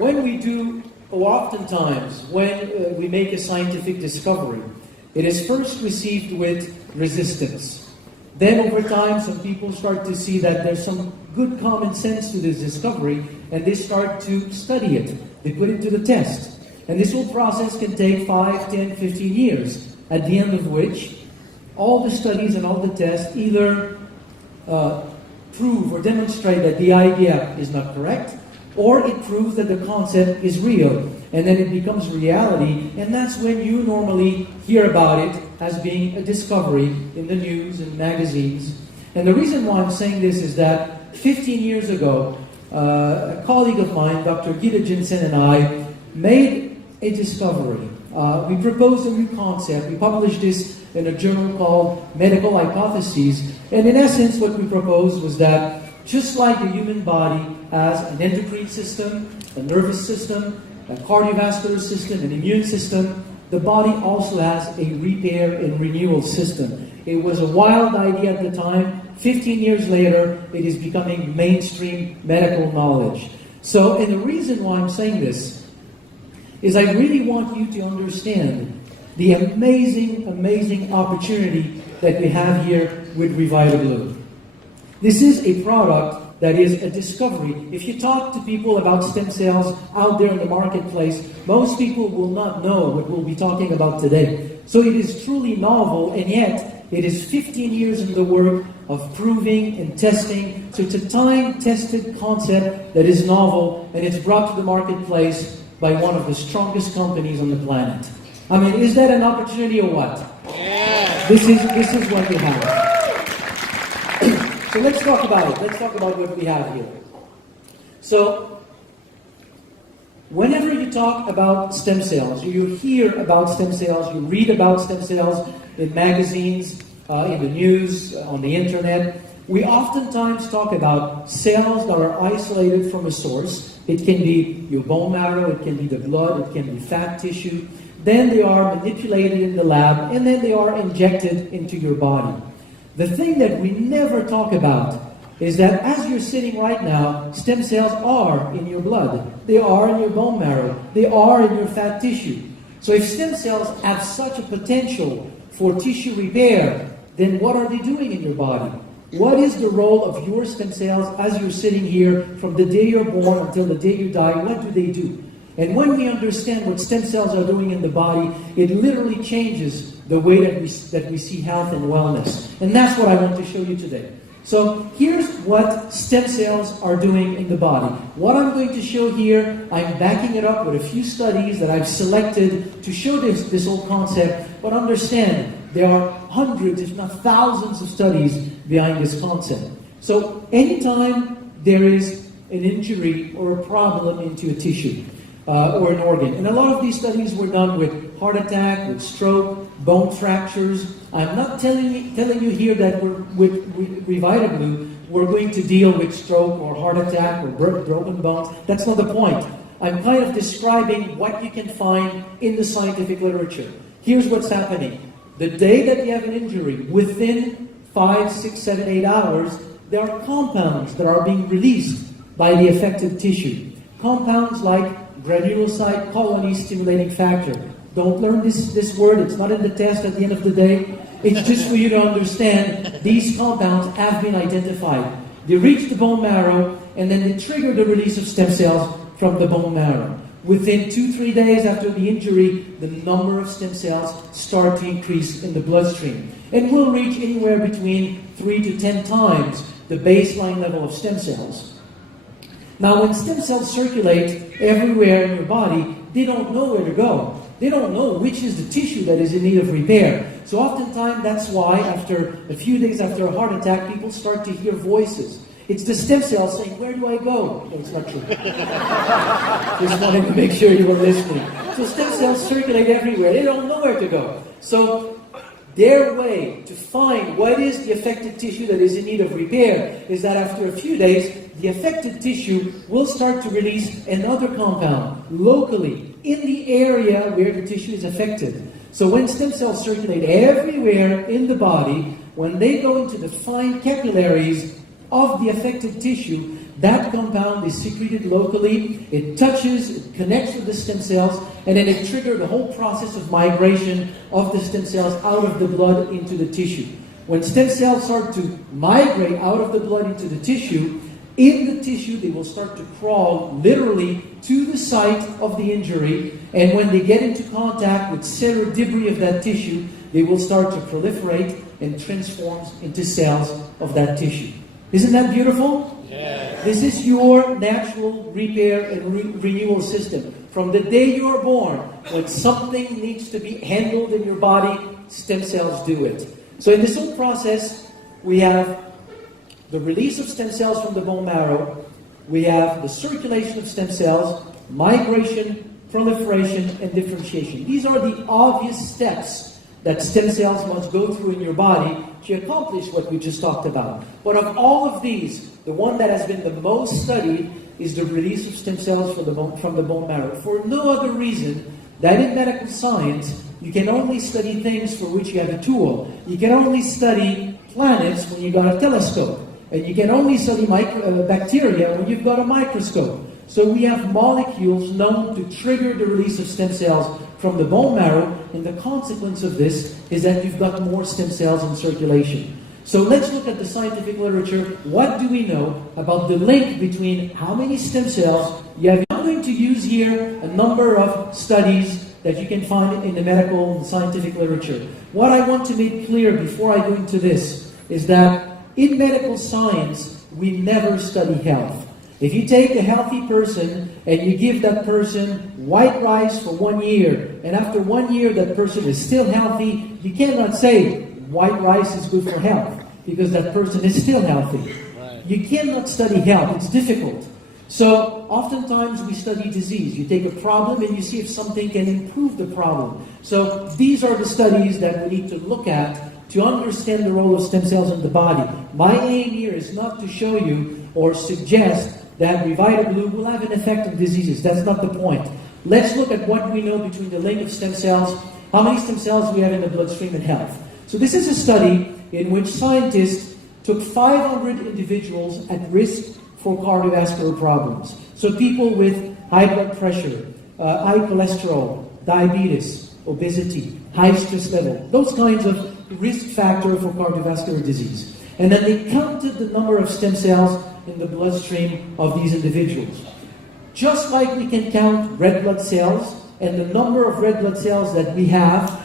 when we do, or oftentimes, when we make a scientific discovery, it is first received with resistance. Then over time, some people start to see that there's some good common sense to this discovery, and they start to study it. They put it to the test. And this whole process can take 5, 10, 15 years, at the end of which all the studies and all the tests either prove or demonstrate that the idea is not correct, or it proves that the concept is real, and then it becomes reality, and that's when you normally hear about it as being a discovery in the news and magazines. And the reason why I'm saying this is that 15 years ago, a colleague of mine, Dr. Gita Jensen, and I made a discovery. We proposed a new concept. We published this in a journal called Medical Hypotheses, and in essence what we proposed was that just like the human body has an endocrine system, a nervous system, a cardiovascular system, an immune system, the body also has a repair and renewal system. It was a wild idea at the time. 15 years later, it is becoming mainstream medical knowledge. So, and the reason why I'm saying this is I really want you to understand the amazing, amazing opportunity that we have here with RevitaBlu. This is a product that is a discovery. If you talk to people about stem cells out there in the marketplace, most people will not know what we'll be talking about today. So it is truly novel, and yet it is 15 years in the work of proving and testing. So it's a time-tested concept that is novel, and it's brought to the marketplace by one of the strongest companies on the planet. I mean, is that an opportunity or what? Yeah. This is what we have. So let's talk about it. Let's talk about what we have here. So, whenever you talk about stem cells, you hear about stem cells, you read about stem cells in magazines, in the news, on the internet, we oftentimes talk about cells that are isolated from a source. It can be your bone marrow, it can be the blood, it can be fat tissue. Then they are manipulated in the lab, and then they are injected into your body. The thing that we never talk about is that as you're sitting right now, stem cells are in your blood. They are in your bone marrow. They are in your fat tissue. So if stem cells have such a potential for tissue repair, then what are they doing in your body? What is the role of your stem cells as you're sitting here from the day you're born until the day you die? What do they do? And when we understand what stem cells are doing in the body, it literally changes the way that we see health and wellness. And that's what I want to show you today. So here's what stem cells are doing in the body. What I'm going to show here, I'm backing it up with a few studies that I've selected to show this whole concept. But understand, there are hundreds, if not thousands of studies behind this concept. So anytime there is an injury or a problem into a tissue, or an organ. And a lot of these studies were done with heart attack, with stroke, bone fractures. I'm not telling you here that with RevitaBlu, we're going to deal with stroke or heart attack or broken bones. That's not the point. I'm kind of describing what you can find in the scientific literature. Here's what's happening. The day that you have an injury, within 5, 6, 7, 8 hours, there are compounds that are being released by the affected tissue. Compounds like granulocyte colony stimulating factor. Don't learn this word, it's not in the test at the end of the day. It's just for you to understand these compounds have been identified. They reach the bone marrow and then they trigger the release of stem cells from the bone marrow. Within 2-3 days after the injury, the number of stem cells start to increase in the bloodstream. And will reach anywhere between 3 to 10 times the baseline level of stem cells. Now, when stem cells circulate everywhere in your body, they don't know where to go. They don't know which is the tissue that is in need of repair. So oftentimes, that's why after a few days after a heart attack, people start to hear voices. It's the stem cells saying, where do I go? No, it's not true. Just wanted to make sure you were listening. So stem cells circulate everywhere. They don't know where to go. So their way to find what is the affected tissue that is in need of repair is that after a few days, the affected tissue will start to release another compound locally in the area where the tissue is affected. So when stem cells circulate everywhere in the body, when they go into the fine capillaries of the affected tissue, that compound is secreted locally, it touches, it connects with the stem cells, and then it triggers the whole process of migration of the stem cells out of the blood into the tissue. When stem cells start to migrate out of the blood into the tissue, in the tissue they will start to crawl literally to the site of the injury, and when they get into contact with cellular debris of that tissue, they will start to proliferate and transform into cells of that tissue. Isn't that beautiful? Yes. This is your natural repair and renewal system. From the day you are born, when something needs to be handled in your body, stem cells do it. So in this whole process, we have the release of stem cells from the bone marrow, we have the circulation of stem cells, migration, proliferation, and differentiation. These are the obvious steps that stem cells must go through in your body to accomplish what we just talked about. But of all of these, the one that has been the most studied is the release of stem cells from the bone marrow. For no other reason than in medical science, you can only study things for which you have a tool. You can only study planets when you got a telescope. And you can only study bacteria when you've got a microscope. So we have molecules known to trigger the release of stem cells from the bone marrow, and the consequence of this is that you've got more stem cells in circulation. So let's look at the scientific literature. What do we know about the link between how many stem cells you have? I'm going to use here a number of studies that you can find in the medical and scientific literature. What I want to make clear before I go into this is that in medical science, we never study health. If you take a healthy person and you give that person white rice for 1 year, and after 1 year that person is still healthy, you cannot say white rice is good for health, because that person is still healthy. Right. You cannot study health, it's difficult. So oftentimes we study disease. You take a problem and you see if something can improve the problem. So these are the studies that we need to look at to understand the role of stem cells in the body. My aim here is not to show you or suggest that RevitaBlu will have an effect on diseases. That's not the point. Let's look at what we know between the link of stem cells, how many stem cells we have in the bloodstream, and health. So this is a study in which scientists took 500 individuals at risk for cardiovascular problems. So people with high blood pressure, high cholesterol, diabetes, obesity, high stress level, those kinds of risk factor for cardiovascular disease. And then they counted the number of stem cells in the bloodstream of these individuals. Just like we can count red blood cells, and the number of red blood cells that we have,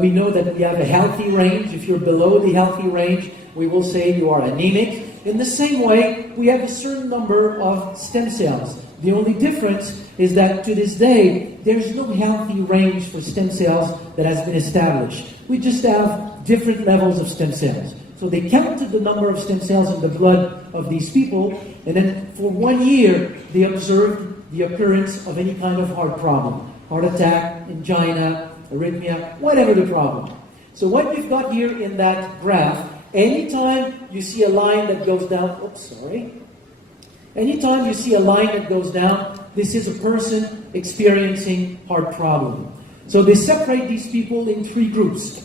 we know that we have a healthy range. If you're below the healthy range, we will say you are anemic. In the same way, we have a certain number of stem cells. The only difference is that to this day, there's no healthy range for stem cells that has been established. We just have different levels of stem cells. So they counted the number of stem cells in the blood of these people, and then for 1 year, they observed the occurrence of any kind of heart problem. Heart attack, angina, arrhythmia, whatever the problem. So what you've got here in that graph, anytime you see a line that goes down, anytime you see a line that goes down, this is a person experiencing heart problem. So they separate these people in 3 groups.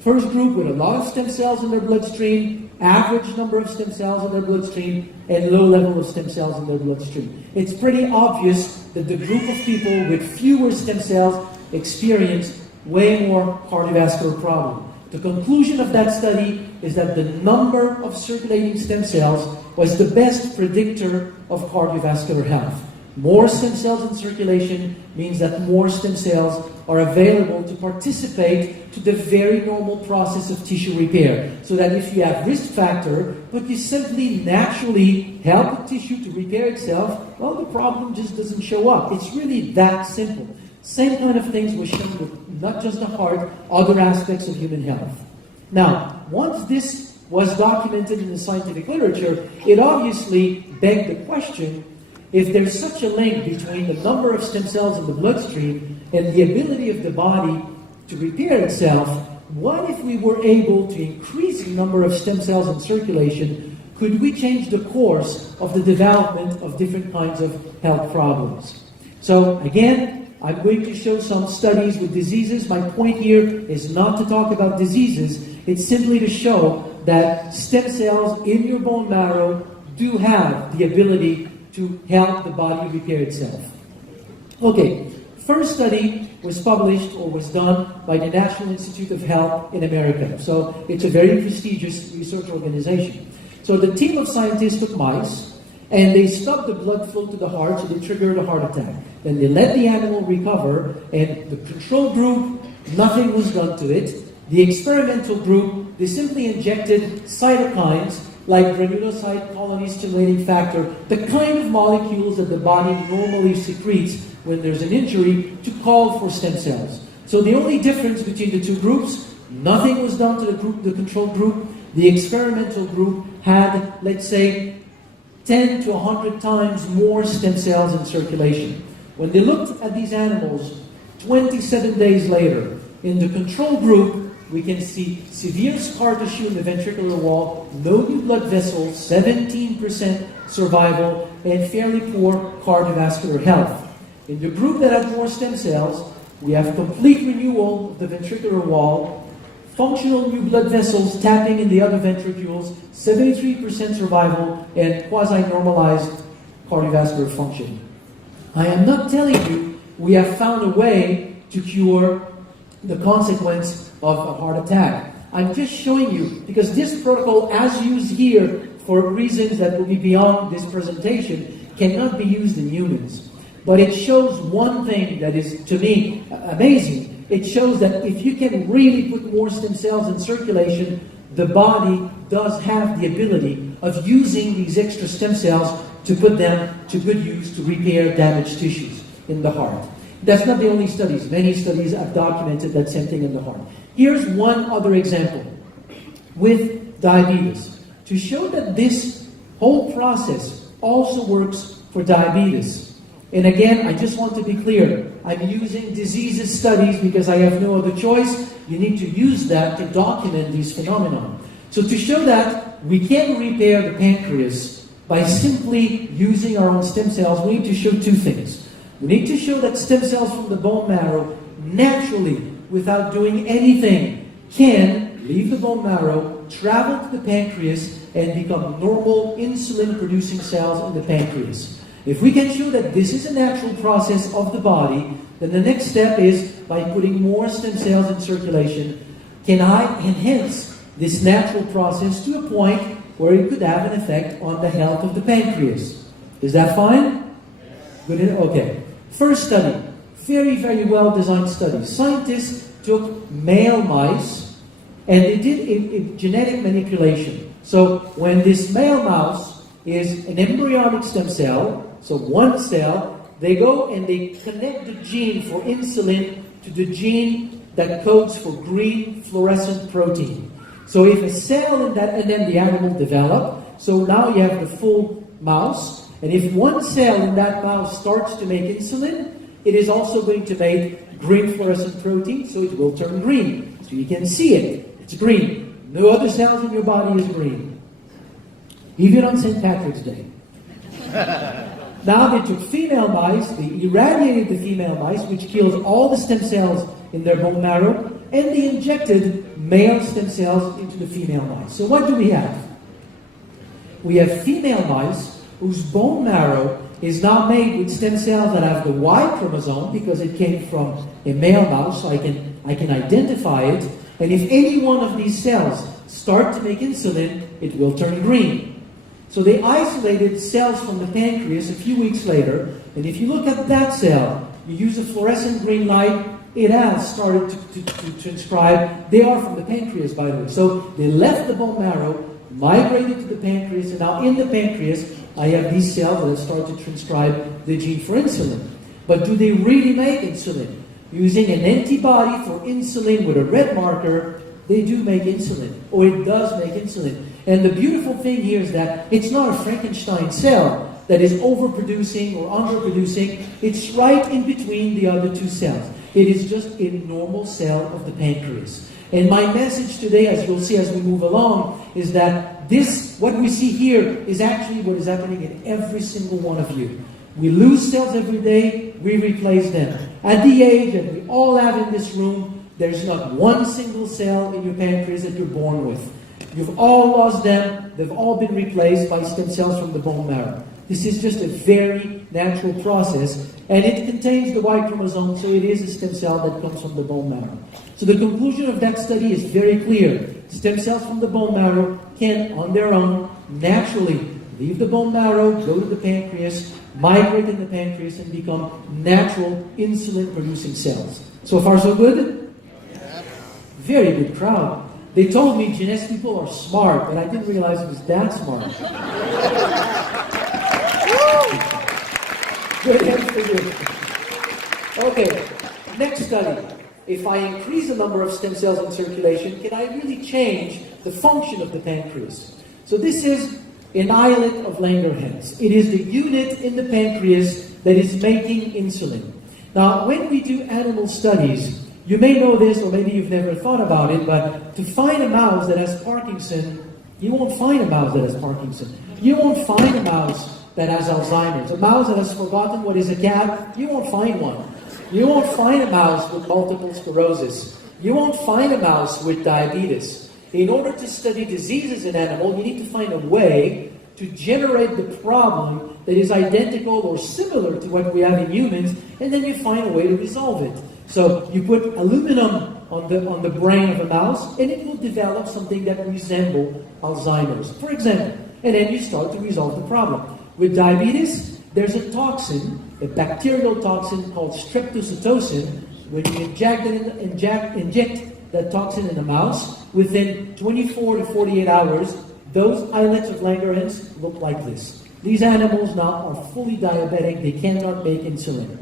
First group with a lot of stem cells in their bloodstream, average number of stem cells in their bloodstream, and low level of stem cells in their bloodstream. It's pretty obvious that the group of people with fewer stem cells experience way more cardiovascular problems. The conclusion of that study is that the number of circulating stem cells was the best predictor of cardiovascular health. More stem cells in circulation means that more stem cells are available to participate to the very normal process of tissue repair. So that if you have risk factor, but you simply naturally help the tissue to repair itself, well, the problem just doesn't show up. It's really that simple. Same kind of things were shown with not just the heart, other aspects of human health. Now, once this was documented in the scientific literature, it obviously begged the question, if there's such a link between the number of stem cells in the bloodstream and the ability of the body to repair itself, what if we were able to increase the number of stem cells in circulation? Could we change the course of the development of different kinds of health problems? So again, I'm going to show some studies with diseases. My point here is not to talk about diseases. It's simply to show that stem cells in your bone marrow do have the ability to help the body repair itself. Okay, first study was published or was done by the National Institute of Health in America. So it's a very prestigious research organization. So the team of scientists took mice and they stopped the blood flow to the heart, so they triggered a heart attack. Then they let the animal recover, and the control group, nothing was done to it. The experimental group, they simply injected cytokines like granulocyte colony stimulating factor, the kind of molecules that the body normally secretes when there's an injury to call for stem cells. So the only difference between the two groups, nothing was done to the control group. The experimental group had, let's say, 10 to 100 times more stem cells in circulation. When they looked at these animals 27 days later, in the control group, we can see severe scar tissue in the ventricular wall, no new blood vessels, 17% survival, and fairly poor cardiovascular health. In the group that had more stem cells, we have complete renewal of the ventricular wall, functional new blood vessels tapping in the other ventricules, 73% survival, and quasi-normalized cardiovascular function. I am not telling you we have found a way to cure the consequence of a heart attack. I'm just showing you, because this protocol, as used here for reasons that will be beyond this presentation, cannot be used in humans. But it shows one thing that is, to me, amazing. It shows that if you can really put more stem cells in circulation, the body does have the ability of using these extra stem cells to put them to good use to repair damaged tissues in the heart. That's not the only studies. Many studies have documented that same thing in the heart. Here's one other example with diabetes to show that this whole process also works for diabetes. And again, I just want to be clear. I'm using diseases studies because I have no other choice. You need to use that to document these phenomena. So to show that we can repair the pancreas by simply using our own stem cells, we need to show two things. We need to show that stem cells from the bone marrow naturally, without doing anything, can leave the bone marrow, travel to the pancreas, and become normal insulin-producing cells in the pancreas. If we can show that this is a natural process of the body, then the next step is, by putting more stem cells in circulation, can I enhance this natural process to a point where it could have an effect on the health of the pancreas? Is that fine? Good. Okay. First study, very, very well designed study. Scientists took male mice and they did a genetic manipulation. So when this male mouse is an embryonic stem cell, so one cell, they go and they connect the gene for insulin to the gene that codes for green fluorescent protein. So if a cell in that, and then the animal develop, so now you have the full mouse, and if one cell in that mouse starts to make insulin, it is also going to make green fluorescent protein, so it will turn green. So you can see it, it's green. No other cells in your body is green. Even on St. Patrick's Day. Now they took female mice, they irradiated the female mice, which kills all the stem cells in their bone marrow, and they injected male stem cells into the female mice. So what do we have? We have female mice whose bone marrow is now made with stem cells that have the Y chromosome because it came from a male mouse, so I can identify it. And if any one of these cells start to make insulin, it will turn green. So they isolated cells from the pancreas a few weeks later, and if you look at that cell, you use a fluorescent green light, it has started to transcribe. They are from the pancreas, by the way. So they left the bone marrow, migrated to the pancreas, and now in the pancreas, I have these cells that have started to transcribe the gene for insulin. But do they really make insulin? Using an antibody for insulin with a red marker, they do make insulin, or it does make insulin. And the beautiful thing here is that it's not a Frankenstein cell that is overproducing or underproducing. It's right in between the other two cells. It is just a normal cell of the pancreas. And my message today, as you'll see as we move along, is that this, what we see here, is actually what is happening in every single one of you. We lose cells every day, we replace them. At the age that we all have in this room, there's not one single cell in your pancreas that you're born with. You've all lost them. They've all been replaced by stem cells from the bone marrow. This is just a very natural process, and it contains the Y chromosome, so it is a stem cell that comes from the bone marrow. So the conclusion of that study is very clear. Stem cells from the bone marrow can, on their own, naturally leave the bone marrow, go to the pancreas, migrate in the pancreas, and become natural insulin-producing cells. So far, so good? Very good crowd. They told me genetics people are smart, but I didn't realize it was that smart. Good answer for you. Okay, next study. If I increase the number of stem cells in circulation, can I really change the function of the pancreas? So this is an islet of Langerhans. It is the unit in the pancreas that is making insulin. Now, when we do animal studies, you may know this, or maybe you've never thought about it, but to find a mouse that has Parkinson, you won't find a mouse that has Parkinson. You won't find a mouse that has Alzheimer's. A mouse that has forgotten what is a cat, you won't find one. You won't find a mouse with multiple sclerosis. You won't find a mouse with diabetes. In order to study diseases in animals, you need to find a way to generate the problem that is identical or similar to what we have in humans, and then you find a way to resolve it. So you put aluminum on the brain of a mouse, and it will develop something that resembles Alzheimer's, for example. And then you start to resolve the problem. With diabetes, there's a toxin, a bacterial toxin called streptozotocin. When you inject that toxin in a mouse, within 24 to 48 hours, those islets of Langerhans look like this. These animals now are fully diabetic. They cannot make insulin.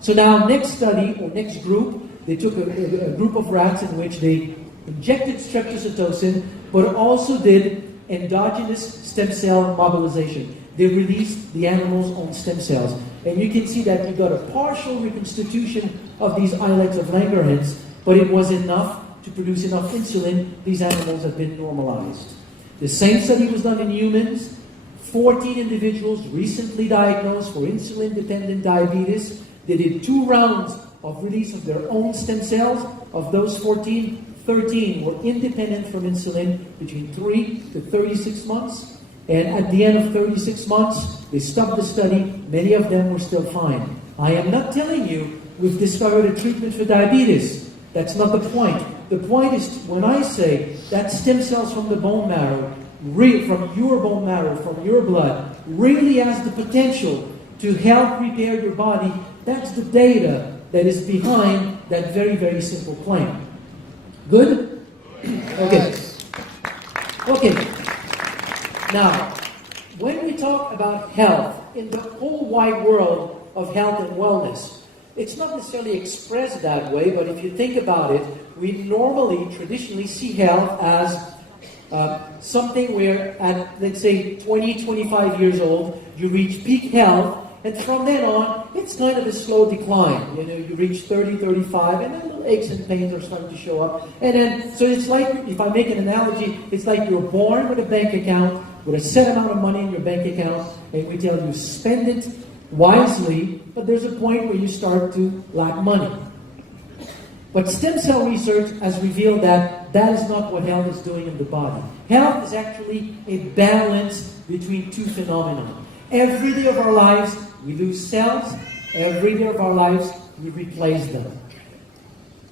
So now, next study, or next group, they took a group of rats in which they injected streptozotocin, but also did endogenous stem cell mobilization. They released the animal's own stem cells. And you can see that you got a partial reconstitution of these islets of Langerhans, but it was enough to produce enough insulin. These animals have been normalized. The same study was done in humans. 14 individuals recently diagnosed for insulin-dependent diabetes. They did 2 rounds of release of their own stem cells. Of those 14, 13 were independent from insulin between 3 to 36 months. And at the end of 36 months, they stopped the study. Many of them were still fine. I am not telling you we've discovered a treatment for diabetes. That's not the point. The point is when I say that stem cells from the bone marrow, from your bone marrow, from your blood, really has the potential to help repair your body, that's the data that is behind that very, very simple claim. Good? Okay. Okay. Now, when we talk about health, in the whole wide world of health and wellness, it's not necessarily expressed that way, but if you think about it, we normally, traditionally see health as something where at, let's say, 20, 25 years old, you reach peak health, and from then on, it's kind of a slow decline. You know, you reach 30, 35, and then little aches and pains are starting to show up. And then, so it's like, if I make an analogy, it's like you're born with a bank account, with a set amount of money in your bank account, and we tell you spend it wisely, but there's a point where you start to lack money. But stem cell research has revealed that that is not what health is doing in the body. Health is actually a balance between 2 phenomena. Every day of our lives, we lose cells. Every day of our lives, we replace them.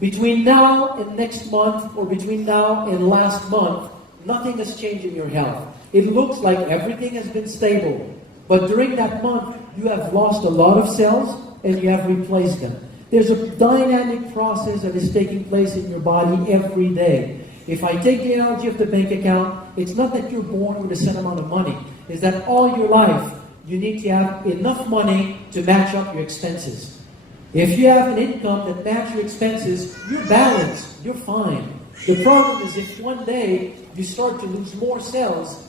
Between now and next month, or between now and last month, nothing has changed in your health. It looks like everything has been stable. But during that month, you have lost a lot of cells and you have replaced them. There's a dynamic process that is taking place in your body every day. If I take the analogy of the bank account, it's not that you're born with a set amount of money. It's that all your life, you need to have enough money to match up your expenses. If you have an income that matches your expenses, you're balanced, you're fine. The problem is if one day you start to lose more cells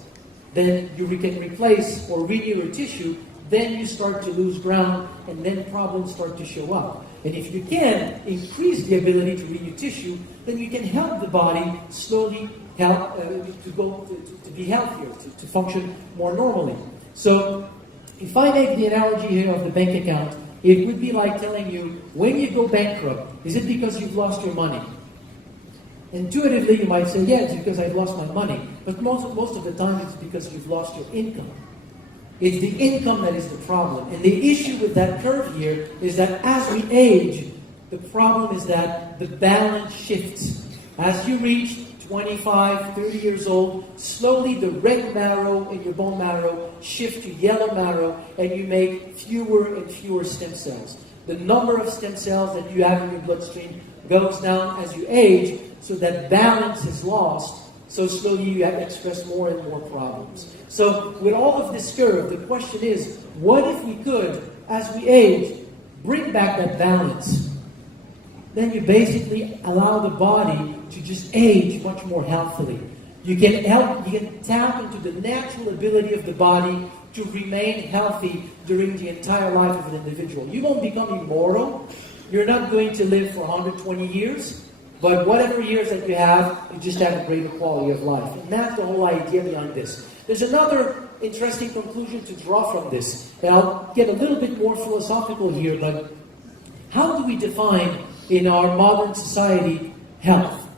than you can replace or renew your tissue, then you start to lose ground and then problems start to show up. And if you can increase the ability to renew tissue, then you can help the body slowly help to be healthier, to function more normally. So if I make the analogy here of the bank account, it would be like telling you, when you go bankrupt, is it because you've lost your money? Intuitively, you might say, yeah, it's because I've lost my money. But most of the time, it's because you've lost your income. It's the income that is the problem. And the issue with that curve here is that as we age, the problem is that the balance shifts. As you reach 25, 30 years old, slowly the red marrow in your bone marrow shift to yellow marrow, and you make fewer and fewer stem cells. The number of stem cells that you have in your bloodstream goes down as you age, so that balance is lost. So slowly you have to express more and more problems. So with all of this curve, the question is, what if we could, as we age, bring back that balance? Then you basically allow the body to just age much more healthily. You can tap into the natural ability of the body to remain healthy during the entire life of an individual. You won't become immortal. You're not going to live for 120 years. But whatever years that you have, you just have a greater quality of life. And that's the whole idea behind this. There's another interesting conclusion to draw from this. And I'll get a little bit more philosophical here, but how do we define in our modern society health?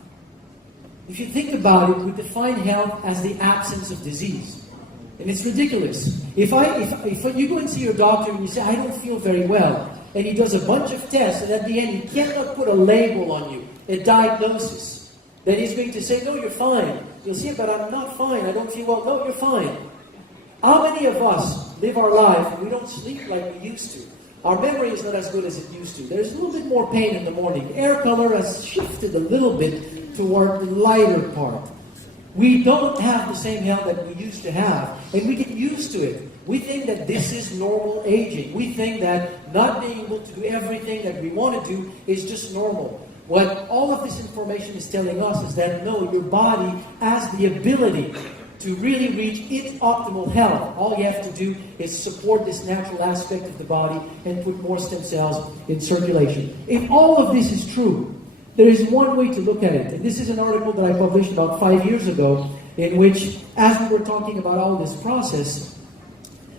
If you think about it, we define health as the absence of disease. And it's ridiculous. If you go and see your doctor and you say, I don't feel very well, and he does a bunch of tests, and at the end he cannot put a label on you, a diagnosis, then he's going to say, no, you're fine. You'll say, but I'm not fine. I don't feel well. No, you're fine. How many of us live our life and we don't sleep like we used to? Our memory is not as good as it used to. There's a little bit more pain in the morning. Air color has shifted a little bit toward the lighter part. We don't have the same health that we used to have, and we get used to it. We think that this is normal aging. We think that not being able to do everything that we want to do is just normal. What all of this information is telling us is that no, your body has the ability to really reach its optimal health. All you have to do is support this natural aspect of the body and put more stem cells in circulation. If all of this is true, there is one way to look at it. And this is an article that I published about 5 years ago, in which, as we were talking about all this process,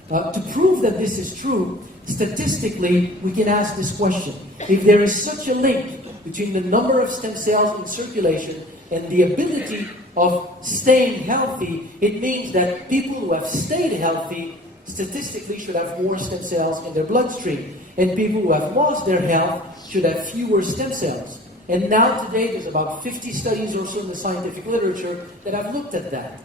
to prove that this is true, statistically, we can ask this question. If there is such a link between the number of stem cells in circulation and the ability of staying healthy, it means that people who have stayed healthy statistically should have more stem cells in their bloodstream. And people who have lost their health should have fewer stem cells. And now today there's about 50 studies or so in the scientific literature that have looked at that.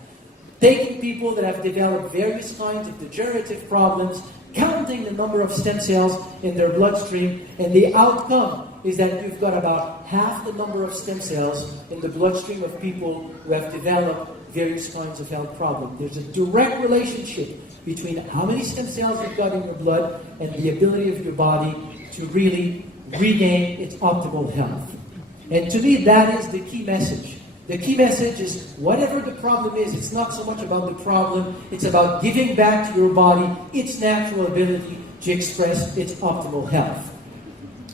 Taking people that have developed various kinds of degenerative problems, counting the number of stem cells in their bloodstream, and the outcome is that you've got about half the number of stem cells in the bloodstream of people who have developed various kinds of health problems. There's a direct relationship between how many stem cells you've got in your blood and the ability of your body to really regain its optimal health. And to me, that is the key message. The key message is, whatever the problem is, it's not so much about the problem, it's about giving back to your body its natural ability to express its optimal health.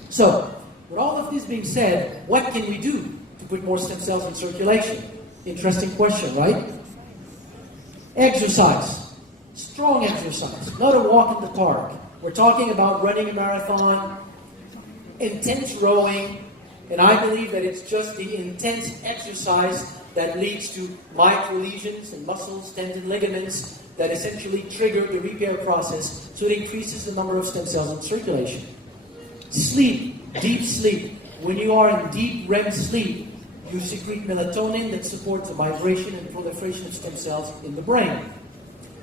So, with all of this being said, what can we do to put more stem cells in circulation? Interesting question, right? Exercise. Strong exercise. Not a walk in the park. We're talking about running a marathon, intense rowing, and I believe that it's just the intense exercise that leads to micro-lesions and muscles, tendons, ligaments that essentially trigger the repair process, so it increases the number of stem cells in circulation. Sleep, deep sleep. When you are in deep REM sleep, you secrete melatonin that supports the migration and proliferation of stem cells in the brain.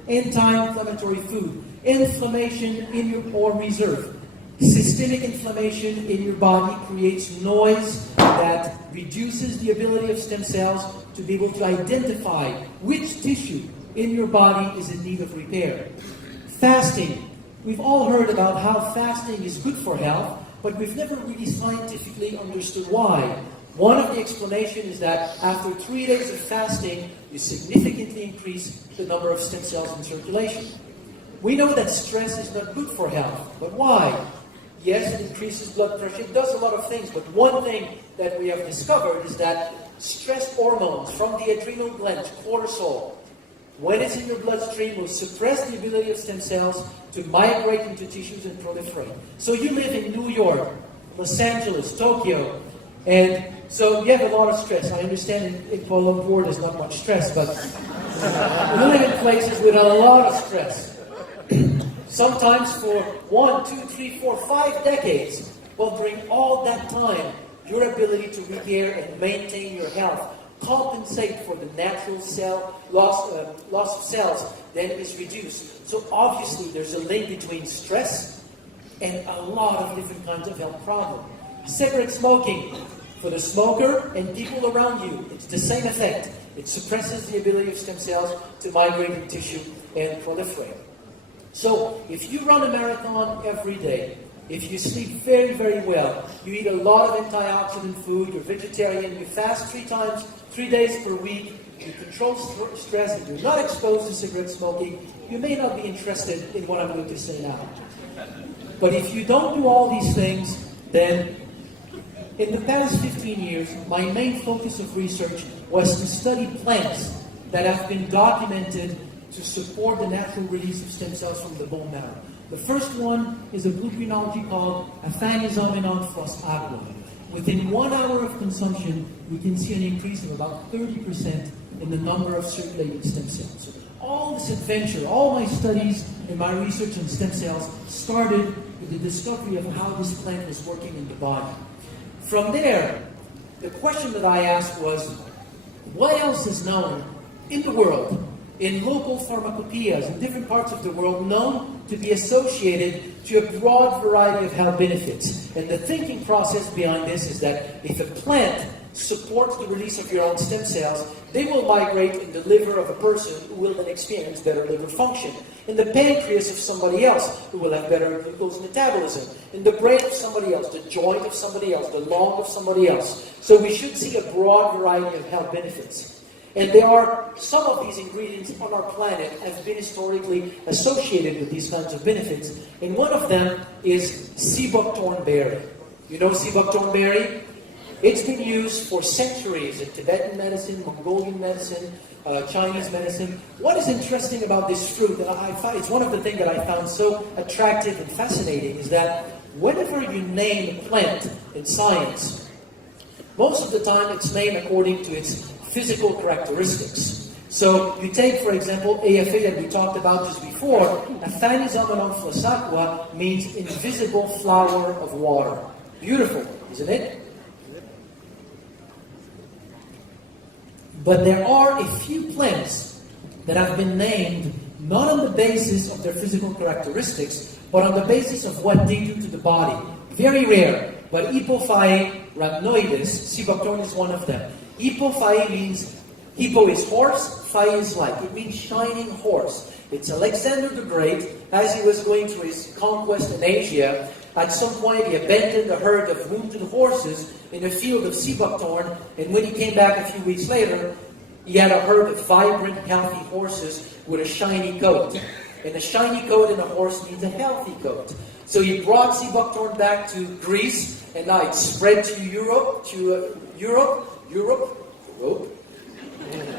Anti-inflammatory food. Inflammation in your or reserve. Systemic inflammation in your body creates noise that reduces the ability of stem cells to be able to identify which tissue in your body is in need of repair. Fasting. We've all heard about how fasting is good for health, but we've never really scientifically understood why. One of the explanations is that after 3 days of fasting, you significantly increase the number of stem cells in circulation. We know that stress is not good for health, but why? Yes, it increases blood pressure. It does a lot of things, but one thing that we have discovered is that stress hormones from the adrenal glands, cortisol, when it's in your bloodstream, will suppress the ability of stem cells to migrate into tissues and proliferate. So you live in New York, Los Angeles, Tokyo. And so you have a lot of stress. I understand in Kuala Lumpur there's not much stress, but we live in places with a lot of stress. Sometimes for 1, 2, 3, 4, 5 decades. Well, during all that time, your ability to repair and maintain your health, compensate for the natural loss of cells, then is reduced. So obviously there's a link between stress and a lot of different kinds of health problems. Cigarette smoking, for the smoker and people around you, it's the same effect. It suppresses the ability of stem cells to migrate in tissue and proliferate. So if you run a marathon every day, if you sleep very, very well, you eat a lot of antioxidant food, you're vegetarian, you fast 3 days per week, you control stress, and you're not exposed to cigarette smoking, you may not be interested in what I'm going to say now. But if you don't do all these things, then in the past 15 years, my main focus of research was to study plants that have been documented to support the natural release of stem cells from the bone marrow. The first one is a gluconology called Aphanizomenon aqua. Within 1 hour of consumption, we can see an increase of about 30% in the number of circulating stem cells. So all this adventure, all my studies and my research on stem cells started with the discovery of how this plant was working in the body. From there, the question that I asked was, what else is known in the world, in local pharmacopoeias in different parts of the world, known to be associated to a broad variety of health benefits? And the thinking process behind this is that if a plant supports the release of your own stem cells, they will migrate in the liver of a person who will then experience better liver function, in the pancreas of somebody else who will have better glucose metabolism, in the brain of somebody else, the joint of somebody else, the lung of somebody else. So we should see a broad variety of health benefits. And there are some of these ingredients on our planet have been historically associated with these kinds of benefits. And one of them is sea buckthorn berry. You know sea buckthorn berry? It's been used for centuries in Tibetan medicine, Mongolian medicine, Chinese medicine. What is interesting about this fruit, and I find it's one of the things that I found so attractive and fascinating, is that whenever you name a plant in science, most of the time it's named according to its physical characteristics. So you take, for example, AFA that we talked about just before. Aphanizomenon aqua means invisible flower of water. Beautiful, isn't it? But there are a few plants that have been named not on the basis of their physical characteristics, but on the basis of what they do to the body. Very rare, but Hippophae rhamnoides, sea buckthorn is one of them. Hippophae means, hippo is horse, phae is like. It means shining horse. It's Alexander the Great, as he was going through his conquest in Asia. At some point, he abandoned a herd of wounded horses in a field of sea buckthorn, and when he came back a few weeks later, he had a herd of vibrant, healthy horses with a shiny coat. And a shiny coat in a horse means a healthy coat. So he brought sea buckthorn back to Greece, and now it's spread to Europe, to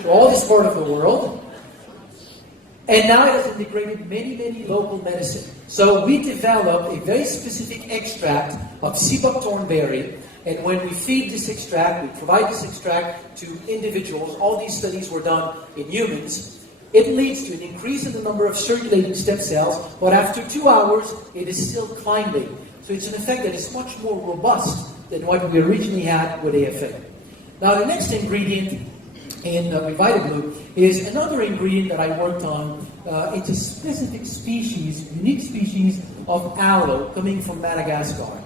all this part of the world. And now it has integrated many, many local medicine. So we developed a very specific extract of sea buckthorn berry, and when we feed this extract, we provide this extract to individuals. All these studies were done in humans. It leads to an increase in the number of circulating stem cells, but after 2 hours, it is still climbing. So it's an effect that is much more robust than what we originally had with AFA. Now the next ingredient in RevitaBlu is another ingredient that I worked on. It's a specific species, unique species of aloe coming from Madagascar.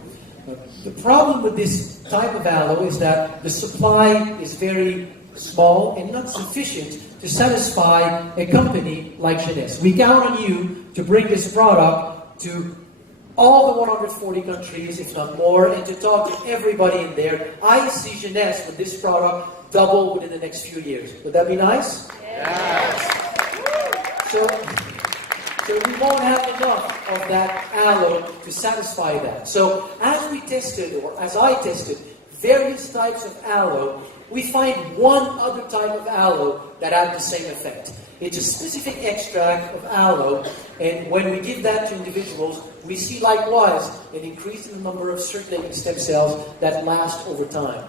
The problem with this type of aloe is that the supply is very small and not sufficient to satisfy a company like Jeunesse. We count on you to bring this product to all the 140 countries, if not more, and to talk to everybody in there. I see Jeunesse with this product double within the next few years. Would that be nice? Yes. So we won't have enough of that aloe to satisfy that. So as we tested, or as I tested, various types of aloe, we find one other type of aloe that have the same effect. It's a specific extract of aloe, and when we give that to individuals, we see likewise an increase in the number of circulating stem cells that last over time.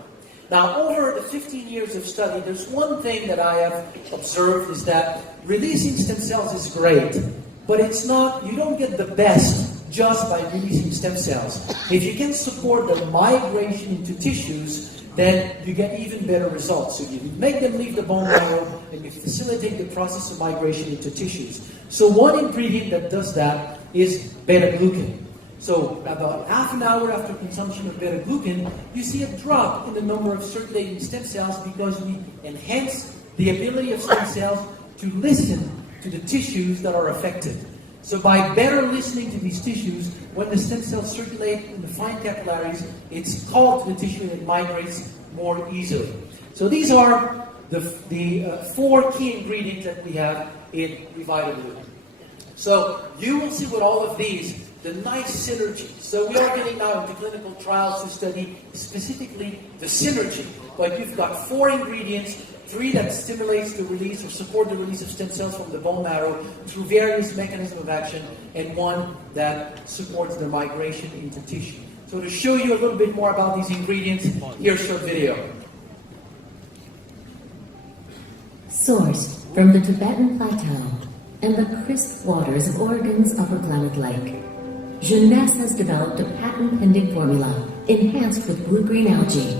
Now, over the 15 years of study, there's one thing that I have observed is that releasing stem cells is great, but it's not, you don't get the best just by releasing stem cells. If you can support the migration into tissues, then you get even better results. So you make them leave the bone marrow and you facilitate the process of migration into tissues. So one ingredient that does that is beta-glucan. So about half an hour after consumption of beta-glucan, you see a drop in the number of circulating stem cells because we enhance the ability of stem cells to listen to the tissues that are affected. So by better listening to these tissues, when the stem cells circulate in the fine capillaries, it's called to the tissue and it migrates more easily. So these are the four key ingredients that we have in RevitaBlu. So you will see with all of these the nice synergy. So we are getting now into clinical trials to study specifically the synergy. But you've got four ingredients, three that stimulates the release or support the release of stem cells from the bone marrow through various mechanisms of action, and one that supports the migration into tissue. So to show you a little bit more about these ingredients, here's a short video. Sourced from the Tibetan Plateau and the crisp waters of Oregon's Upper Klamath Lake, Jeunesse has developed a patent-pending formula enhanced with blue-green algae,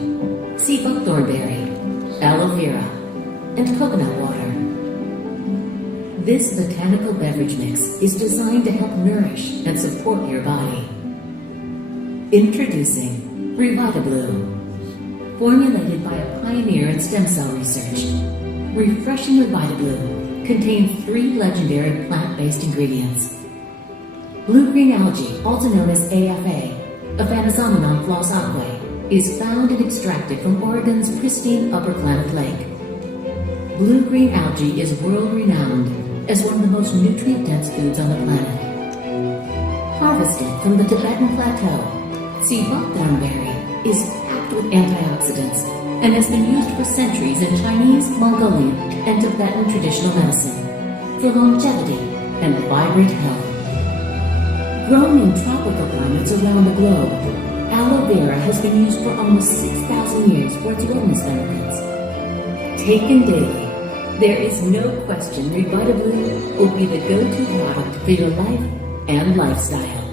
sea buckthornberry, aloe vera, and coconut water. This botanical beverage mix is designed to help nourish and support your body. Introducing RevitaBlu. Formulated by a pioneer in stem cell research, refreshing RevitaBlu contains 3 legendary plant-based ingredients. Blue-green algae, also known as AFA, Aphanizomenon floss aquae, is found and extracted from Oregon's pristine Upper Klamath Lake. Blue-green algae is world-renowned as one of the most nutrient-dense foods on the planet. Harvested from the Tibetan Plateau, sea buckthornberry is packed with antioxidants and has been used for centuries in Chinese, Mongolian, and Tibetan traditional medicine for longevity and vibrant health. Grown in tropical climates around the globe, aloe vera has been used for almost 6,000 years for its wellness benefits. Taken daily, there is no question RevitaBlu will be the go-to product for your life and lifestyle.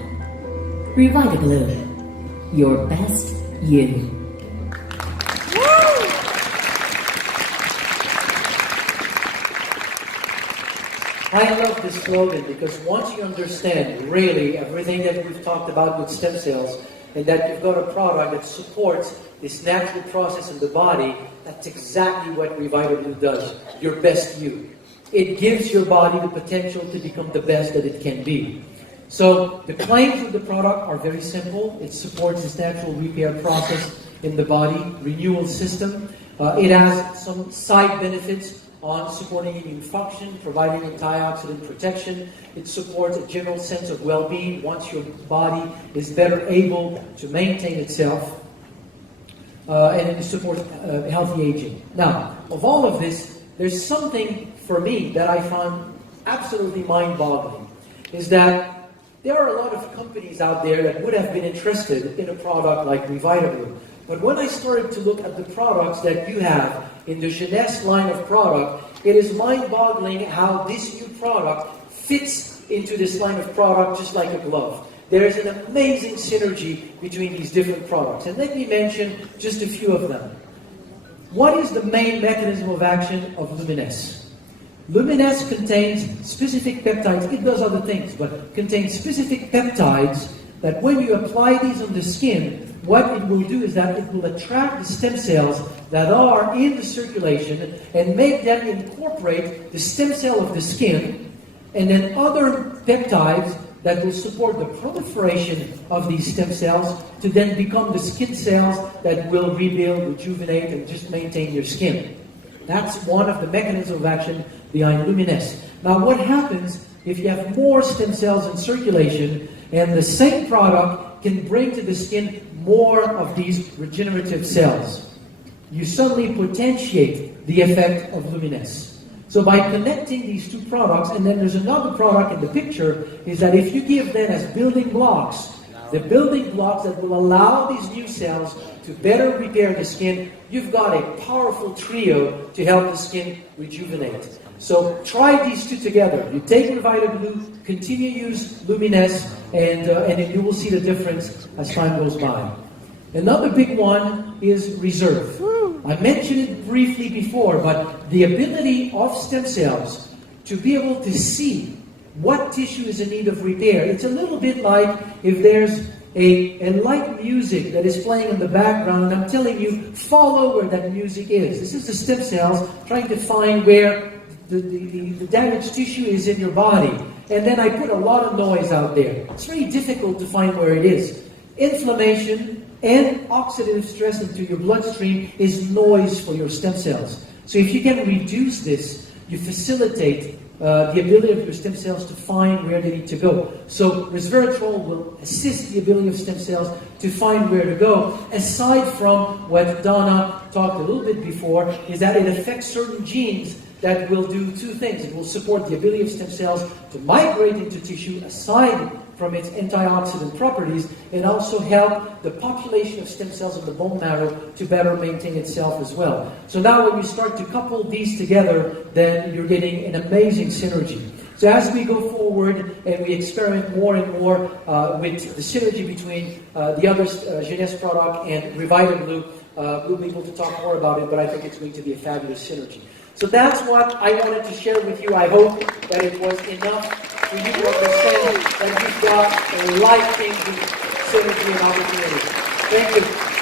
RevitaBlu, your best you. I love this slogan because once you understand really everything that we've talked about with stem cells, and that you've got a product that supports this natural process in the body, that's exactly what RevitaBlu does. Your best you. It gives your body the potential to become the best that it can be. So the claims of the product are very simple. It supports this natural repair process in the body, renewal system. It has some side benefits on supporting immune function, providing antioxidant protection. It supports a general sense of well-being once your body is better able to maintain itself. And it supports healthy aging. Now, of all of this, there's something for me that I found absolutely mind-boggling, is that there are a lot of companies out there that would have been interested in a product like RevitaBlu. But when I started to look at the products that you have in the Jeunesse line of product, it is mind-boggling how this new product fits into this line of product just like a glove. There is an amazing synergy between these different products. And let me mention just a few of them. What is the main mechanism of action of Luminesse? Luminesse contains specific peptides. It does other things, but contains specific peptides that when you apply these on the skin, what it will do is that it will attract the stem cells that are in the circulation and make them incorporate the stem cell of the skin, and then other peptides that will support the proliferation of these stem cells to then become the skin cells that will rebuild, rejuvenate, and just maintain your skin. That's one of the mechanisms of action behind Luminesse. Now, what happens if you have more stem cells in circulation and the same product can bring to the skin more of these regenerative cells. You suddenly potentiate the effect of Luminesse. So by connecting these two products, and then there's another product in the picture, is that if you give them as building blocks, the building blocks that will allow these new cells to better repair the skin, you've got a powerful trio to help the skin rejuvenate. So try these two together. You take RevitaBlu, continue to use Luminesse, and then you will see the difference as time goes by. Another big one is reserve. I mentioned it briefly before, but the ability of stem cells to be able to see what tissue is in need of repair. It's a little bit like if there's a light music that is playing in the background, and I'm telling you, follow where that music is. This is the stem cells trying to find where the damaged tissue is in your body. And then I put a lot of noise out there. It's very difficult to find where it is. Inflammation and oxidative stress into your bloodstream is noise for your stem cells. So if you can reduce this, you facilitate the ability of your stem cells to find where they need to go. So resveratrol will assist the ability of stem cells to find where to go. Aside from what Donna talked a little bit before, is that it affects certain genes that will do two things. It will support the ability of stem cells to migrate into tissue aside from its antioxidant properties, and also help the population of stem cells in the bone marrow to better maintain itself as well. So now when you start to couple these together, then you're getting an amazing synergy. So as we go forward and we experiment more and more with the synergy between the other Jeunesse product and RevitaBlu, we'll be able to talk more about it, but I think it's going to be a fabulous synergy. So that's what I wanted to share with you. I hope that it was enough for you to understand that you've got a life-changing synergy and opportunity. Thank you.